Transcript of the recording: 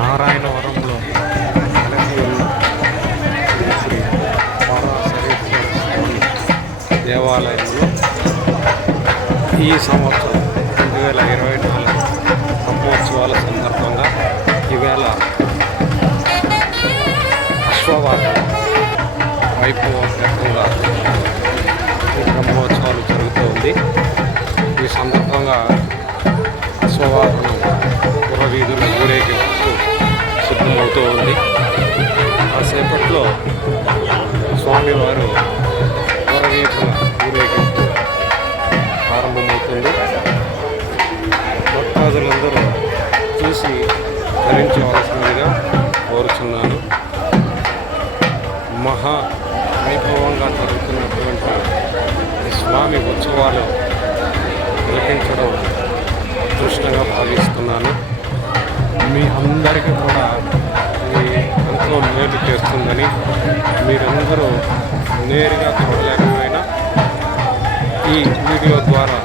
నారాయణవరంలో నెలసి ఉన్న శ్రీ పరాశరీశ్వర స్వామి దేవాలయంలో ఈ సంవత్సరం 2024 బ్రహ్మోత్సవాల సందర్భంగా ఈవేళ అశ్వవాహన వైభవోపేతంగా ఈ బ్రహ్మోత్సవాలు జరుగుతోంది. ఈ సందర్భంగా అశ్వవాహనం పురవీధుల ఊరేగింపు సిద్ధమవుతూ ఉంది. కాసేపట్లో స్వామివారు పురవీధుల ఊరేగింపు ప్రారంభమవుతుంది. భక్తాదులందరూ చూసి ధరించవలసిందిగా కోరుచున్నాను. మహా వైభవంగా జరుగుతున్నటువంటి ఈ స్వామి ఉత్సవాలు తిలకించడం అదృష్టంగా భావిస్తున్నాను. మీ అందరికీ కూడా ఇది ఎంతో మేలు చేస్తుందని, మీరందరూ నేరుగా చూడలేకపోయినా ఈ వీడియో ద్వారా